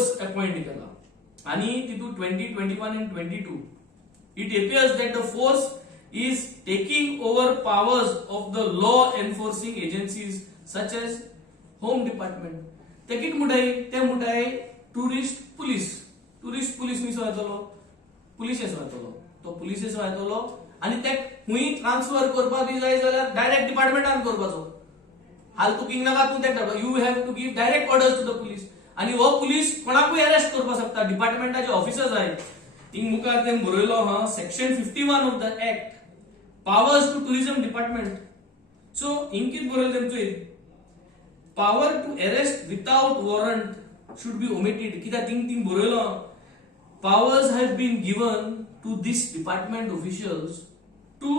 Force appoint केला आणि तितून 2021 and 22 it appears that the force is taking over powers of the law enforcing agencies such as home department. ते कित मुठाई tourist police मी सोयतलो पुलिसेस वायतलो तो पुलिसेस वायतलो आणि ते हुई ट्रान्सफर करपा बी जाय जाल्यार डायरेक्ट डिपार्टमेंटान करपाचो हालतुकींग नाका तू ते करपा you have to give direct orders to the police आणि हो पुलिस कोणाकूय अरेस्ट करपा शकता डिपार्टमेंटाचे ऑफिसर्स आहेत हिंग मुखार ते बरयलो हा section 51 of the act powers to tourism department so हिंग कित बरयलो तेंचो power to arrest without warrant should be omitted कित्याक थिंग बरयलो powers have been given to this department officials to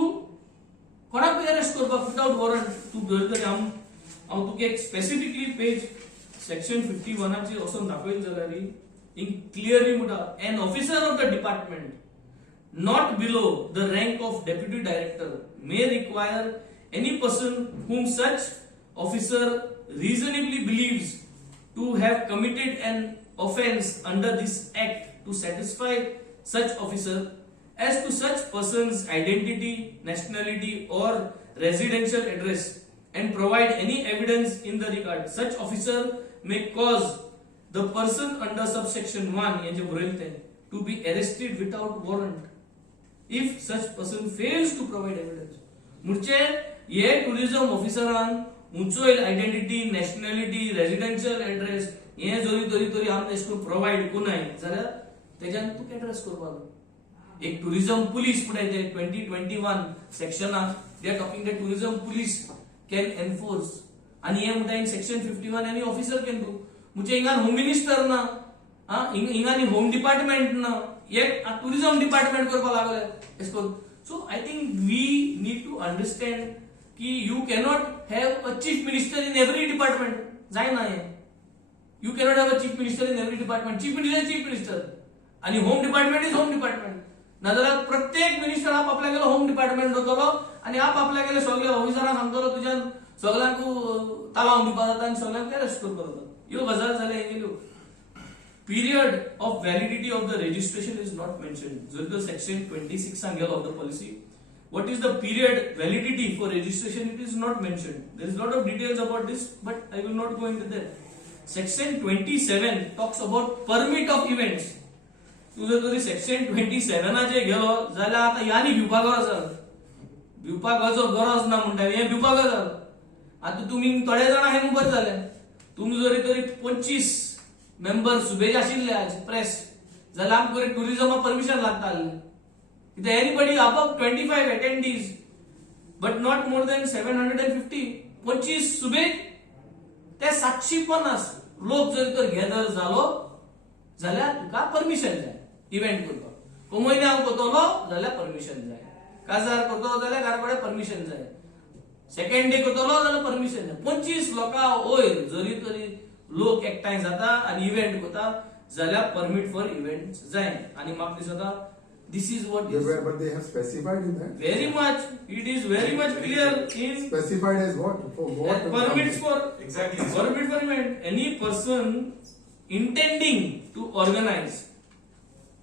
कोणाकूय अरेस्ट करपाक विदाउट वॉरंट तू बरयतरी हांव तुका एक स्पेसिफिकली पेज सेक्शन 51 ची वचून दाखयत जाल्यार हिंग क्लियरली म्हणटा an officer of the department not below the rank of deputy director may require any person whom such officer reasonably believes to have committed an offence under this act to satisfy such officer as to such person's identity, nationality or residential address and provide any evidence in the regard. Such officer may cause the person under subsection 1 यांचे बरयले to be arrested without warrant if such person fails to provide evidence. म्हणजे हे tourism ऑफिसरान उंचोयल identity, nationality, residential address हे जरी आम तेशको provide कोनाय जाल्यार तेज्यान तू address करपाक एक tourism police म्हणटा ते 2021 सेक्शनाक they are talking the tourism police can enforce आणि हे म्हणटा in section 51 any officer can do म्हणजे हिंगा होम मिनिस्टर ना हिंगा होम डिपार्टमेंट ना एक टुरिझम डिपार्टमेंट करपा लागले एसको so I think we need to understand की you cannot have a chief minister in every department जायना हे you cannot have a chief minister in every department chief minister आणि home department is home department नाजाल्यार प्रत्येक minister आपल्या गेलो home department वतलो आणि आपल्या गेले सगळे ऑफिसरांक सांगतलो तुज्यान सगळ्यांक तालाव दिवपा जाता आणि सगळ्यांक अरेस्ट करपा जाता ह्यो गजाल जाले गेल्यो period of validity of the registration is not mentioned जर तो section 26 सांगेलो of the policy what is the period validity for registration it is not mentioned there is lot of details about this but I will not go into that section 27 talks about permit of events तू जर तरी section 27 चे गेलो जाल्यार आता यानी भिवपाक गरज ना म्हणटा हे भिवपाक गरज आता तुम्ही थोडे जाण हे मुबर जाले तुम्ही जरी तरी 25 मेंबर सुबेज आशिल्ले आज प्रेस जाल्यार आमकां टुरिझमा परमिशन लागताले कित्याक anybody above 25 attendees but not more than 750 25 सुबेज ते 750 लोक जर तर गॅदर जालो जाल्यार तुका परमिशन जाय इव्हेंट करपाक कोमयन्याक करतलो जाल्यार परमिशन जाय काजार करतलो जाल्यार घरा परमिशन जाय सेकंड डे करतलो जाल्यार परमिशन जाय 25 लोकां वयर जरी तरी लोक एकठांय जाता आणि इव्हेंट करता जाल्यार परमिट फॉर इव्हेंट जाय आणि म्हाका दिसता this is what is but they have specified in that very much it is very much clear in specified as what for what permits for exactly permit for event any person intending to organize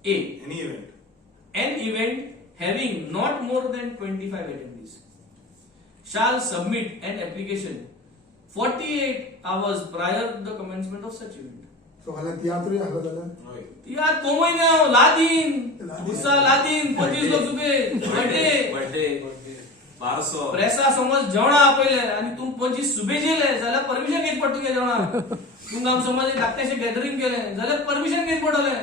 an event having not more than 25 attendees shall submit an application 48 hours prior to the commencement of such event. So hala teatro ya hala यार कोमयना लादीन गुस्सा लादीन 25 लोक सुबे birthday 1200 प्रेसा समज जेवणा आपले आणि तुम 25 सुबे जेले जाल्यार परमिशन घेत पडत तुगे जेवणा तुमका आम समज धाकटेशे गॅदरिंग केले जाल्यार परमिशन घेत पडले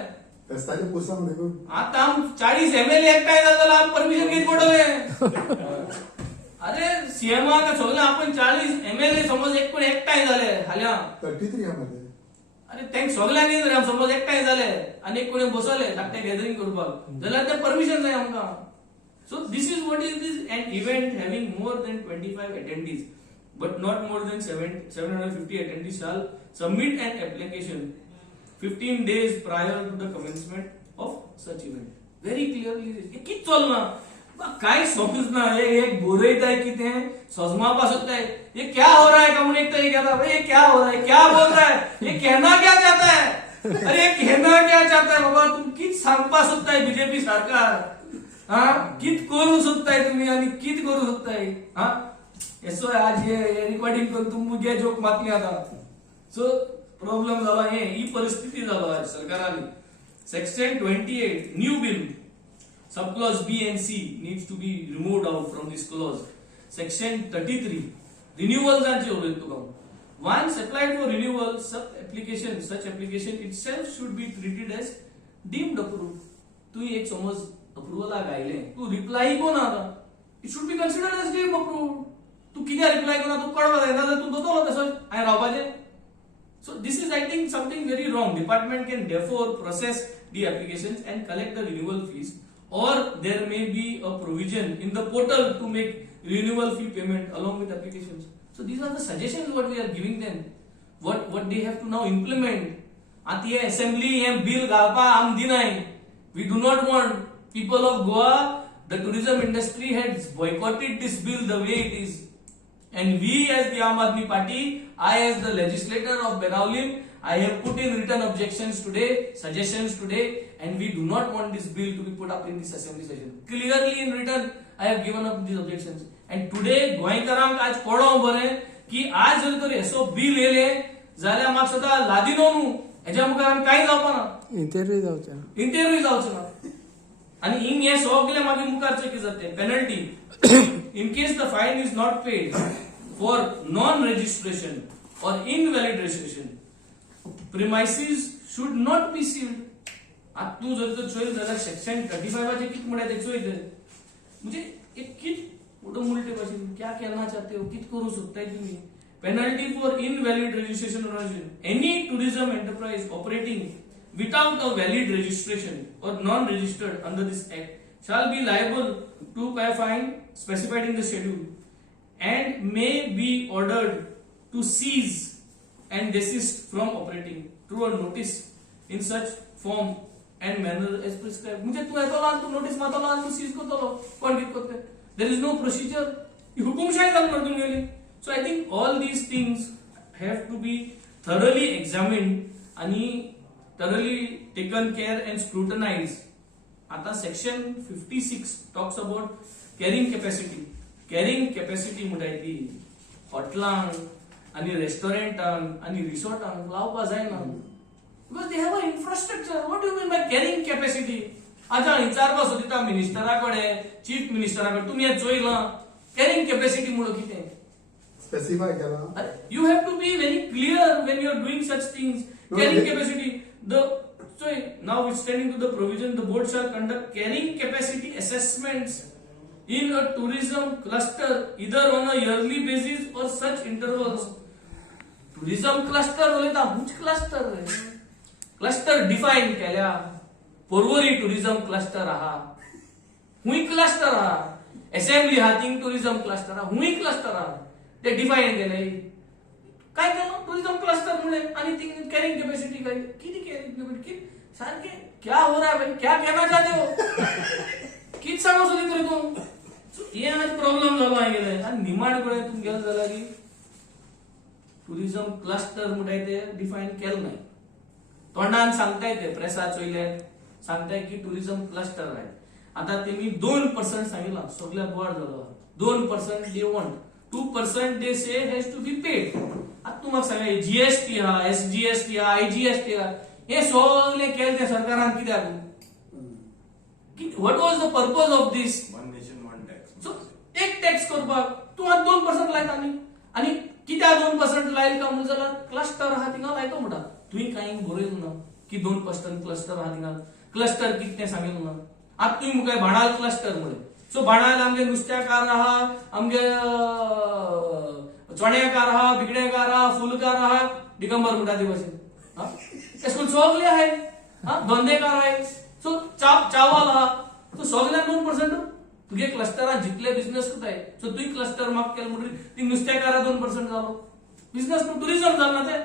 पेस्ताचे पुसा नको आता आम 40 MLA एकटाय जाल्यार आम परमिशन घेत पडले अरे सीएम का सगळे आपण 40 MLA समज एक पण एकटाय झाले हाल्या 33 मध्ये अरे थँक सगळ्यांनी जर समज एकटाय झाले आणि कोणी बसवले धाकटे गॅदरिंग करपाक जाल्यार ते परमिशन जाय आमकां so this is what is this an event having more than 25 attendees but not more than 750 attendees shall submit an application 15 days prior to the commencement of such event very clearly किती चलना काय समझना है एक बोलता है कितने सजमा पा सकता है ये क्या हो रहा है कम्युनिस्ट तरीके का भाई ये क्या हो रहा है क्या बोल रहा है ये कहना क्या चाहता है अरे कहना क्या चाहता है बाबा, तुम कित सांगपा सोदताय बीजेपी सरकार, हा कित करू सोदताय तुम्ही आणि कित करू सोदताय, हा एसो आज हे रिकॉर्डिंग करून तुमगे जोक मातली आता. सो प्रॉब्लेम झाला, हे ही परिस्थिती झालो आज सरकाराने. Section 28 new bill sub clause B and C needs to be removed out from this clause. Section 33 renewals जांचे उलयत तुका. Once applied for renewal, such application itself should be treated as deemed approved. तू एक समज approval गायले, तू reply कोण आता, it should be considered as deemed approved. तू किती reply कोणा तू कळवा जायना तू दोतो तसं हाय रावपाचे. So this is, I think, something very wrong. Department can therefore process the applications and collect the renewal fees, or there may be a provision in the portal to make renewal fee payment along with applications. So these are the suggestions what we are giving them. What they have to now implement. At the assembly bill galpa am dinai. We do not want people of Goa. The tourism industry has boycotted this bill the way it is. And we as the Aam Aadmi Party, I as the legislator of Benaulim, I have put in written objections today, suggestions today, and we do not want this bill to be put up in this assembly session. Clearly in written, I have given up these objections. And today, गोंयकारांक आज कळो बरे की आज जर तर एसो bill येले जाल्यार म्हाका सदा लादिनो न्हू, हेज्या मुखार कांय जावपा ना, इंटरव्यू जावचो ना. आणि हिंग हे सगळे मागीर मुखारचे कितें जाते penalty. In case the fine is not paid for non-registration or invalid registration, premises should not be sealed. आता तू जर चोयल जाल्यार सेक्शन 35 चे कित म्हणा ते चोयले म्हणजे एक कित उडो मुलटे भाशेन क्या करना चाहते हो, कित करू सोदताय तुम्ही. Penalty for invalid registration or any tourism enterprise operating without a valid registration or non-registered under this act shall be liable to pay fine specified in the schedule and may be ordered to cease and desist from operating through a notice in such form and manner as prescribed. म्हणजे तू येतलो आणि तू notice मारतलो आणि तू seize करतलो, कोण कित करते. There is no procedure. ही हुकुमशाही जावन पडून गेली. So I think all these things have to be thoroughly examined आणि thoroughly taken care and scrutinized. आता section 56 talks about carrying capacity. Carrying capacity म्हणटाय ती हॉटेलांक आणि रेस्टॉरंटांक आणि रिसॉर्टांक लावपा जायना. Because they have an infrastructure. What do you mean by carrying capacity? आजा विचारपा सोदिता मिनिस्टराकडे, chief मिनिस्टराकडे, तुम्ही हे चोयला carrying capacity म्हणून कितें स्पेसिफाय केला. You have to be very clear when you are doing such things. Carrying capacity. So now extending to the provision, the board shall conduct carrying capacity assessments in a tourism cluster either on a yearly basis or such intervals. Tourism cluster बोलता which cluster है? Cluster define केल्या. Porvorim tourism cluster आहा, हुई cluster आहा, assembly हा thing tourism cluster आहा, हुई cluster आहा. ते डिफाइन केले. काय केलं टुरिझम क्लस्टर मुळे आणि ती कैरिंग कैपेसिटी काय किती कैरिंग कैपेसिटी सारखे क्या हो रहा है भाई, क्या कहना चाहते हो, किती सांगू सोदी तरी तू. हे आज प्रॉब्लेम झालो आहे गेले आणि निमाड कडे तू गेल झाला की टुरिझम क्लस्टर म्हणटाय ते डिफाइन केलं नाही. तोंडान सांगताय ते प्रेसात चोयले सांगताय की टुरिझम क्लस्टर आहे. आता तेमी 2% सांगितला सगळ्या बोर्ड झालो. 2% they want, 2% they say has to be paid. आता तू म्हाका सांगा जीएसटी हा, एसजीएसटी हा, आयजीएसटी हा, हे सगळे केले ते सरकारान कित्याक. What was the purpose of this. One nation one tax. So एक टॅक्स करपाक तू आता 2% लायता आणि कित्याक 2% लायल का म्हणून जाल्यार क्लस्टर हा थिंगा लायतो म्हणटा. तुवें कांय बरयलो ना की 2% क्लस्टर हा थिंगा. क्लस्टर कितें सांगितलं ना. आता तुम्ही मुखार भाणाल क्लस्टर म्हणे. सो भाणाल आमगे नुस्त्याकार आहा, आमगे चोण्याकार आहा, बिगड्याकार आहा, फुलकार आहा, दिगंबर म्हणटा ते भाशेन. एसकून सगळे आहाय, धंदेकार आहाय. सो चावल आहा. सो सगळ्यांक 2% तुगे क्लस्टरान जितले बिझनेस करताय. सो तुवें क्लस्टर माफ केलं म्हणून ती नुस्त्याकारा 2% जालो. बिझनेस टुरिझम जाल ना ते.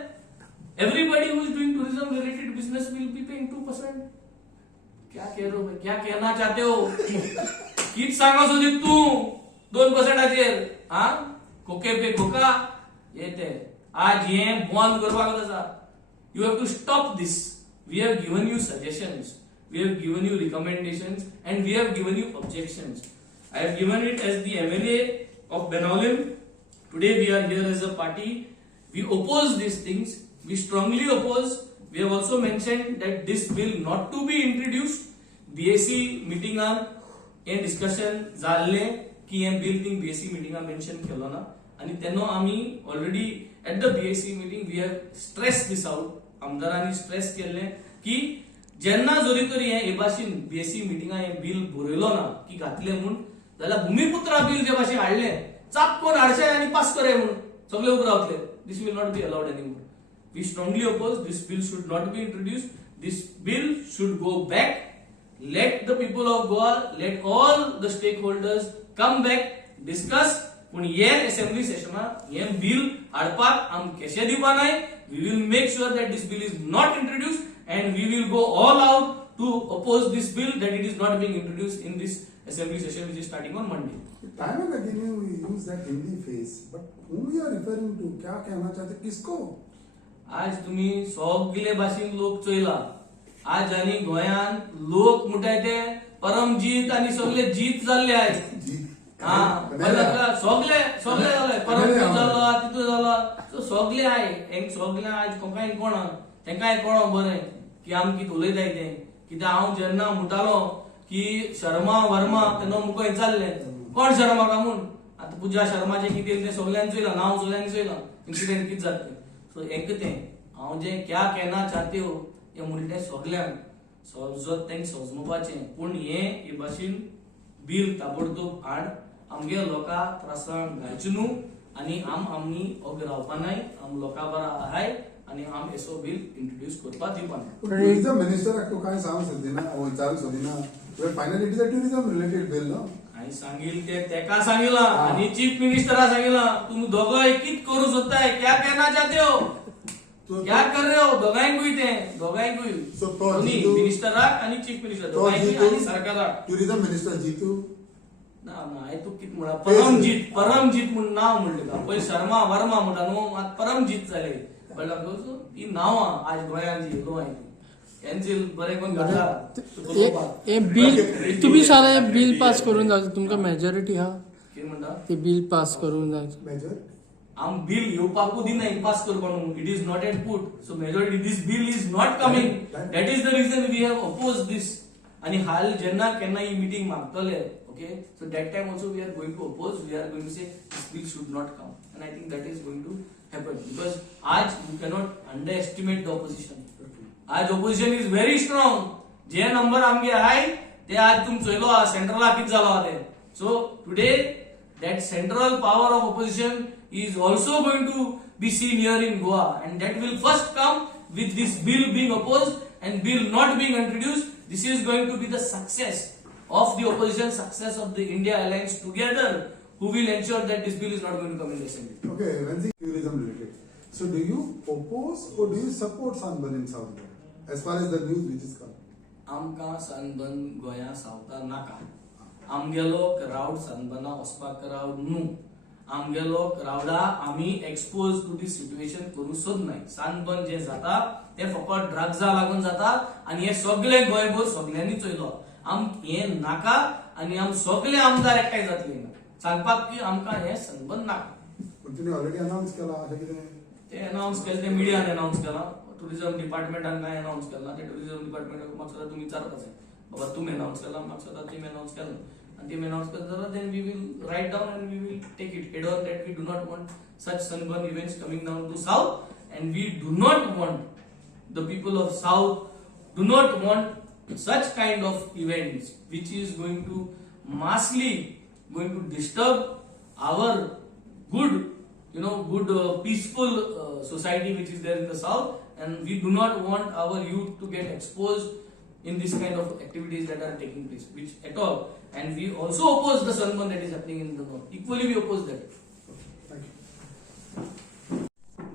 Everybody who is doing tourism related business will be paying 2%. क्या कह रहे हो भाई, क्या कहना चाहते हो. कित सांगा सोदी तू 2% हा खोके पे खोका येते. आज हे बंद करपाक आसा. You have to stop this. We have given you suggestions, we have given you recommendations, and we have given you objections. I have given it as the MLA of Benaulim. Today we are here as a party. We oppose these things. We strongly oppose. We have also mentioned that this bill not to be introduced. BAC meeting हे discussion जाल्ले की हे bill thing BAC meeting mention केलो ना आणि तेन्ना आम्ही already at the BAC meeting we have stressed this out. आमदारांनी stress केले की जेन्ना जोरी तरी हे भाशेन BAC meeting हे bill बरयलो ना की घातले म्हणून जाल्यार भूमिपुत्रा bill जे भाशेन हाडले चापकोन हाडचे आणि पास करे म्हणून सगळे उबे रावतले. This will not be allowed anymore. We strongly oppose. This bill should not be introduced. This bill should go back. Let the people of Goa, let all the stakeholders come back, discuss. पण ये assembly session ये bill हाडपाक आम केशे दिवपा नाय. We will make sure that this bill is not introduced and we will go all out to oppose this bill that it is not being introduced in this assembly session which is starting on Monday. Time and again you use that Hindi phrase, but whom you are referring to? क्या कहना चाहते किसको? आज तुम्ही सगळे भाषेन लोक चोयला. आज आणि गोयान लोक मुठायते परमजीत आणि सगळे जीत जाल्ले आहेत. हा सगळे जाले परमजीत झाला तितू झाला सो सगळे आहे एक सगळे आज कोकाय कोण तेंकाय कोण बरे की आम कित उलयताय ते कित्या हांव जेन्ना मुटालो की शर्मा वर्मा तेन्ना मुको चालले कोण शर्मा का म्हूण आता पूजा शर्माचे कितें ते सगळ्यांनी चोयला नांव सगळ्यांनी चोयला इन्सिडेंट कित जातले सो एक ते हांव जे क्या कहना चाहते हो हे म्हणले सगळ्यांक समजत तेंक समजोवपाचें पण हे भाशेन बिल ताबडतोब हाड आमगे लोकां त्रासान घालचे न्हू आणि आमी ओगे रावपा नाय आम लोकां बरा आहाय आणि आम एसो बिल इंट्रोड्यूस करपा दिवपा नाय. टुरिझम मिनिस्टर तो काय सांग सदिना विचार सदिना finally it is a tourism related bill no आणि सांगील ते तेका सांगिला आणि चीफ मिनिस्टरा सांगिला तुम्ही दोघं कित करू सोदताय क्या कहना चाहते हो क्या कर रहे हो दोघांकूय ते दोघांकूय मिनिस्टराक आणि चीफ मिनिस्टर दोघांकूय आणि सरकाराक टुरिझम मिनिस्टर जीतू ना हाय तू कित म्हणा परमजीत म्हणून नाव म्हणले का पहिले शर्मा वर्मा म्हणटा न्हू आता परमजीत जाले कळलं का ती नाव आज गोंयांची लो आहे यांचे बरे कोण घडला हे बिल तुम्ही सारे बिल पास करून जायचं तुमका मेजॉरिटी हा कितें म्हणटा ते बिल पास करून जायचं मेजर आम बिल येवपाकू दिना पास करपा न्हू it is not at put so majority this bill is not coming that is the reason we have oppose this आणि हाल जेन्ना केन्ना ही मीटिंग मागतले okay so that time also we are going to oppose we are going to say this bill should not come and I think that is going to happen because aaj you cannot underestimate the opposition aaj opposition is very strong je number amge hai te aaj tum choilo central la kit zala ate so today that central power of opposition is also going to be seen here in Goa and that will first come with this bill being opposed and bill not being introduced. This is going to be the success of the opposition, success of the India alliance together, who will ensure that this bill is not going to come in the assembly. Okay, Venzy, tourism related. So, do you oppose or do you support sunburn in South Goa? As far as the news which is coming. आमका sunburn गोया सावता नाका. आमगेलो crowd सनबर्ना वचपाक crowd न्हू. आमगेलो क्राउडा आमी expose to the situation करू सोदनाय. Sunburn जे जाता ते फकत ड्रग्सा लागून जाता आणि हे सगळे गोंयभर सगळ्यांनी चोयलो. आम हे नाका आणि आम सगळे आमदार एकठांय जातले सांगपाक की आमका हे सनबर्न नाका. पण तुम्ही ऑलरेडी अनाउन्स केला अशें कितें ते अनाउन्स केले ते मिडियान अनाउन्स केला टुरिझम डिपार्टमेंटान काय अनाउन्स केला ते टुरिझम डिपार्टमेंटाक म्हाका सदां तुम्ही विचारपाचें बाबा तुमी अनाउन्स केला म्हाका सदां तुमी अनाउन्स केला आणि तुमी अनाउन्स केला जाल्यार then we will write down and we will take it head on that we do not want such Sunburn events coming down to south and we do not want the people of south do not want such kind of events which is going to massively going to disturb our good peaceful society which is there in the south and we do not want our youth to get exposed in this kind of activities that are taking place which at all and we also oppose the sunburn that is happening in the north equally we oppose that.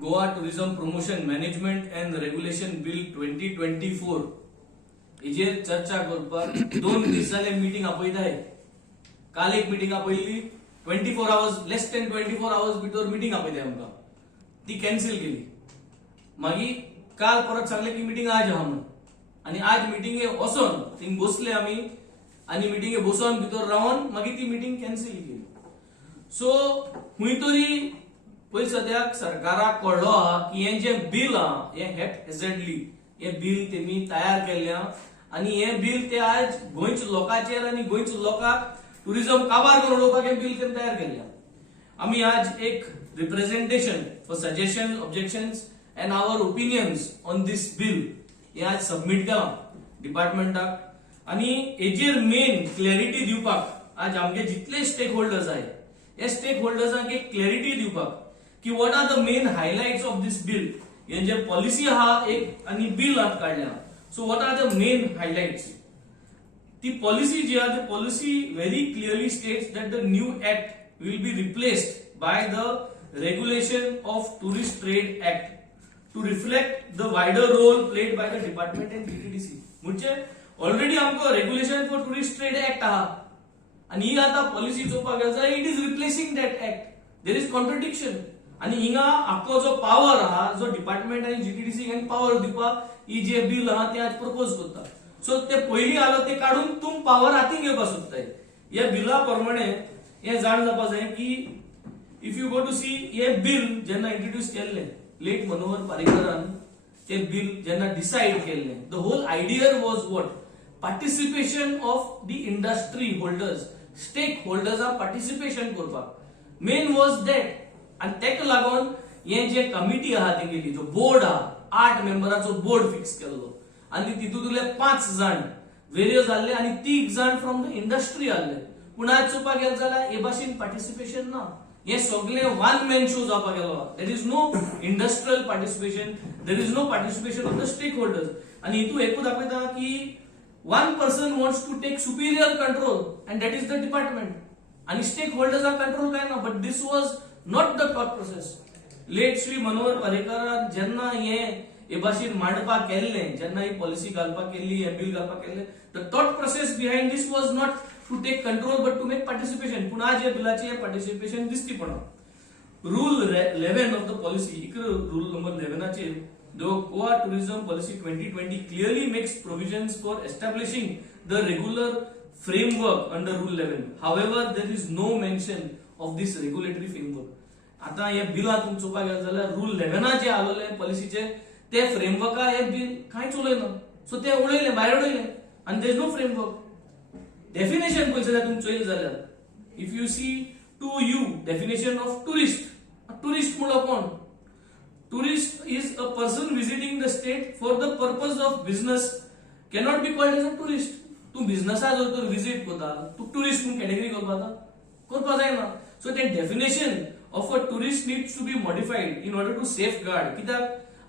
Goa Tourism Promotion Management and Regulation Bill 2024 हेजेर चर्चा करपाक 2 दीस जाले meeting आपयताय. काल एक meeting आपयली 24 hours less than 24 hours भितर meeting आपयताय आमकां ती कॅन्सल केली. मागीर काल परत सांगले की मीटिंग आज आहा म्हणून आणि आज मिटिंगे वचोन थिंग बसले आमी आणि मिटिंगे बसोन भितर रावन मागीर ती मिटिंग कॅन्सल केली. सो हुंय तरी पळय सद्याक सरकाराक कळलो आहा की हे जे बिल आहा हे हॅझर्डली हे बिल तेमी तयार केल्लें आणि हे बिल ते आज गोंयच लोकांचेर आणि गोंयच लोकांक टुरिझम काबार करून उडोवपाक हे बिल तेमी तयार केल्लें. आमी आज एक representation for suggestion objections and our opinions on this bill हे आज सबमिट केलां डिपार्टमेंटाक. आणि हेजेर मेन क्लॅरिटी दिवपाक आज आमचे जितले स्टेक होल्डर्स आहेत हे स्टेक होल्डर्सांक एक क्लॅरिटी दिवपाक की what are the main highlights of this bill. हे जे पॉलिसी आहा एक आणि बिल आत काढल्या. So what are the main highlights. ती पॉलिसी जी आहा ती policy very clearly states that the new act will be replaced by the regulation of tourist trade act to reflect the wider role played by the department and GTDC. म्हणजे already आमकां regulation for tourist trade act आहा आणि ही आता policy चोवपाक गेलो जाल्यार it is replacing that act. There is contradiction. आणि हिंगा आख्खो जो पावर आहा जो डिपार्टमेंट आणि जीटीडीसी हांकां पावर दिवपाक ही जे बिल आहा ते आज प्रपोज करता. सो ते पयलीं आलो ते काढून तुम पावर हातीन घेवपाक सोदताय. ह्या बिला प्रमाणे हे जाण जावपाक जाय की if you go to see हे बिल जेन्ना इंट्रोड्यूस केल्लें लेट मनोहर पारीकरान ते बिल जेन्ना डिसाइड केल्लें the whole idea was what participation of the industry holders stake होल्डर्सां पार्टिसिपेशन करपाक मेन वॉज दॅट. आणि तेका लागून हे जे कमिटी आहा तेगेली जो बोर्ड आहा 8 मेंबराचो बोर्ड फिक्स केल्लो आणि तितूंतले 5 जाण वेरियो जाल्ले आणि 3 जाण फ्रॉम द इंडस्ट्री आसले. पूण आज चोवपाक गेलो जाल्यार हे भाशेन पार्टिसिपेशन ना. हे सगळे वन मॅन शो जावपाक गेलो. There is no industrial participation. There is no participation of the stakeholders. आणि हितून एकूच दाखयता की one person wants to take superior control and that is the department. And stakeholders are control काय ना. But this was not the thought process. Late Shri Manohar पारीकरान जेन्ना हे भाशेन मांडपाक केल्लें जेन्ना ही पॉलिसी घालपाक केल्ली हे बिल घालपाक केल्लें the thought process behind this was not to take control but to make participation. पूण आज हे बिलाचे हे पार्टिसिपेशन दिसती पडना. रूल 11 ऑफ द पॉलिसी इकडे रूल नंबर 11 चेर the Goa Tourism Policy 2020 clearly makes provisions for establishing the regular framework under Rule 11. However, there is no mention of this regulatory framework. आता हे बिलातून चोवपाक गेलो जाल्यार रूल 11 जे आलोले पॉलिसीचे ते फ्रेमवर्का हे बिल कांयच उलयना. सो ते उडयले भायर उडयले आणि there is no framework. Definition पळयत जाल्यार तुमी चोयले जाल्यार if you see to you definition of tourist. Tourist म्हणलो कोण. Tourist is a person visiting the state for the purpose of business cannot be called as a tourist. तू बिझनेसा जर तर visit करता तू टुरिस्ट म्हणून कॅटेगरी करपा जायना. सो ते definition of a tourist needs to be modified in order to safeguard. कित्याक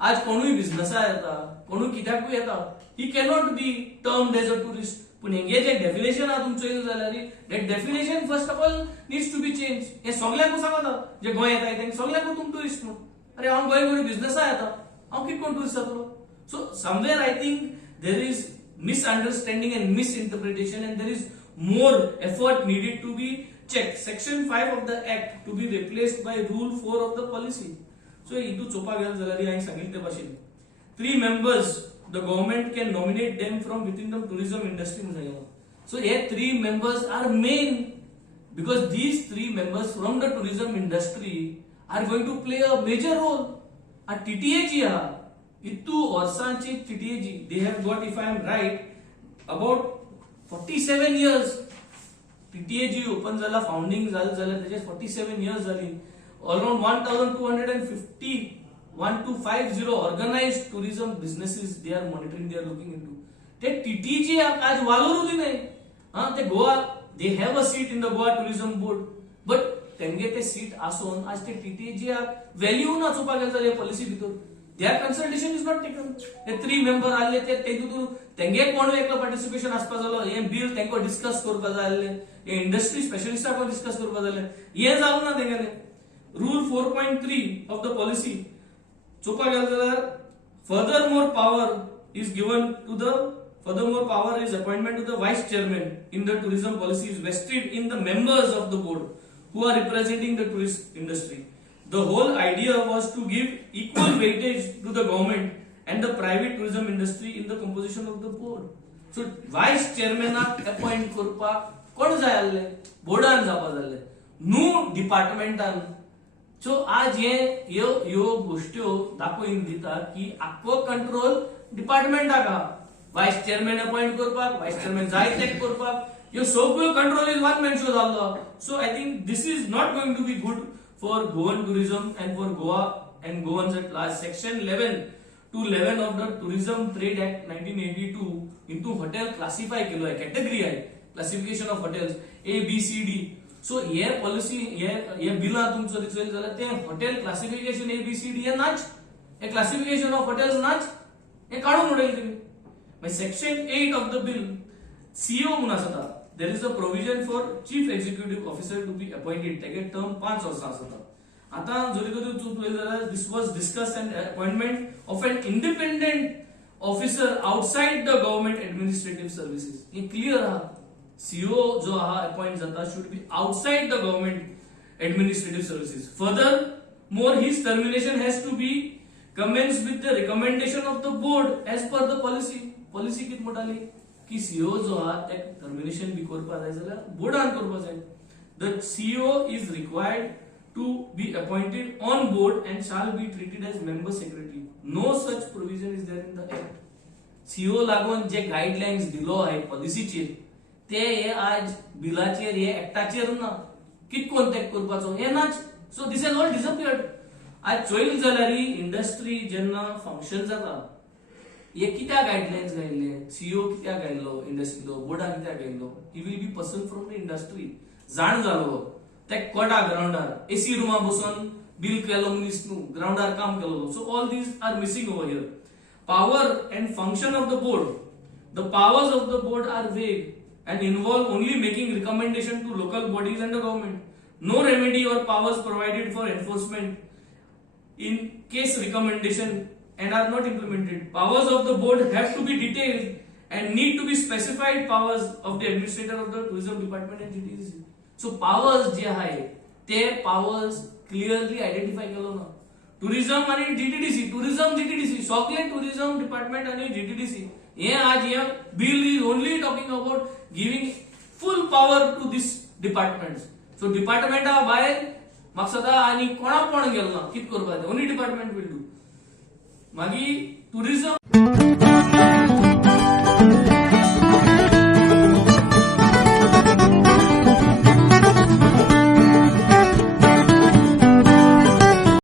आज कोणूय बिझनेसा येता कोणूय कित्याकूय येता he cannot be termed as a tourist. पूण हेंगे जे डेफिनेशन आहा तुमचो चोयलें जाल्यार that definition first of all needs to be change. हे सगळ्यांकूच सांगता जे गोंय येता तेंकां सगळ्यांकूच तुम टुरिस्ट म्हणून. अरे हांव गोंय कोणी बिझनेसा येता हांव कितें कोण टुरिस्ट जातलो. So somewhere I think there is misunderstanding and misinterpretation and there is more effort needed to be checked. Section 5 of the act to be replaced by rule 4 of the policy. So idu chopa gel jalari I सांगितले भाषेन 3 members the government can nominate them from within the tourism industry म्हणून. So here 3 members are main because these 3 members from the tourism industry are going to play a major role. A TTA ji ha Ittu वर्षांची TTAG they have got if I am right about 47 years. TTAG open झाला founding झालं त्याचे 47 years झाली. Around 1250 1250 organized tourism businesses they are monitoring, they are looking into. ते TTAG आज वालोरुली नाही. ते Goa they have a seat in the Goa tourism board but तेंगे ते सीट आसोन आज ते TTAG व्हॅल्यू ना चोपा गेल जाल्यार पॉलिसी भितर. Their consultation is not taken. The 3 member आले ते तेतून तेंगे कोण एकलो पार्टिसिपेशन आसपा जालो हे बिल तेंको डिस्कस करपा जाले हे इंडस्ट्री स्पेशलिस्टा कोण डिस्कस करपा जाले हे जावं ना तेंगेले. रूल 4.3 ऑफ द पॉलिसी चोपा गेल जाल्यार furthermore power is appointment to the vice chairman in the tourism policy is vested in the members of the board who are representing the tourist industry. The whole idea was to give equal weightage to the government and the private tourism industry in the composition of the board. So vice chairman appoint करपाक कोण जाय आसले बोर्डान जावपा जाल्ले new डिपार्टमेंटान. So आज ह्यो गोष्टी दाखोवन दिता की आख्खो कंट्रोल डिपार्टमेंटाक आहा. वायस चेअरमॅन अपॉइंट करपाक, वायस चेअरमॅन जाय ते करपाक, ह्यो सगळ्यो control is one man show जाल्लो. So I think this is not going to be good for Goan tourism and for Goa and Goans at large. Section 11 to 11 of the Tourism Trade Act 1982 into hotel classify केलो आहे, category आहे classification of hotels A B C D. So हे policy हे बिला तुमचं ritual झालं ते hotel classification A B C D हे नाच, हे क्लासिफिकेशन ऑफ हॉटेल्स नाच, हे काढून उडेल तुम्ही. Section 8 of the bill CEO म्हणून आसता. There is a provision for chief executive officer to be appointed. तेगे टर्म 5 वर्सां आसता. आता जरी तरी चूक जाल्यार this was discuss and appointment of an independent officer outside the government administrative services. हे क्लियर आहा. सीओ जो आहा अपॉइंट जाता should be outside the government administrative services. Further more his termination has to be Cummins with the recommendation of the board as per the policy. Policy कित म्हणटाली की CO जो आहा ते टर्मिनेशन बी करपा जाय जाल्यार बोर्डान करपा जाय. The CO is required to be appointed on board and shall be treated as member secretary. No such provision is there in the act. CEO लागून जे गाइडलाइन्स दिलो आहे पॉलिसीचेर ते हे आज बिलाचेर हे एक्टाचेर ना. कित कॉन्टॅक्ट करपाचो हे नाच. So this has all disappeared. आज चोयल जाल्यार इंडस्ट्री जेन्ना फंक्शन जाता हे कित्याक गाइडलाइन्स गायल्ले, सीओ कित्याक गायल्लो इंडस्ट्रीलो, बोर्डा कित्याक गायल्लो. He will be person from the industry. जाण जालो ते कोटा ग्राउंडार एसी रुमा बसून बिल केलो मनीस न्हू, ग्राउंडार काम केलो. So all these are missing over here. Power and function of the board. The powers of the board are vague and involve only making recommendation to local bodies and the government. No remedy or powers provided for enforcement in case recommendation and are not implemented. Powers of the board have to be detailed and need to be specified powers of the administrator of the tourism department and GTDC. So powers जे आहे ते powers clearly identify केलो ना. Tourism आणि GTDC, tourism GTDC, सगळे tourism department आणि GTDC हे आज हे bill is only talking about giving full power to this department. So डिपार्टमेंटा भायर म्हाका सदां आनी कोणा पण गेलो ना कित करपाक ओनली डिपार्टमेंट विल डू. मागीर टुरिझम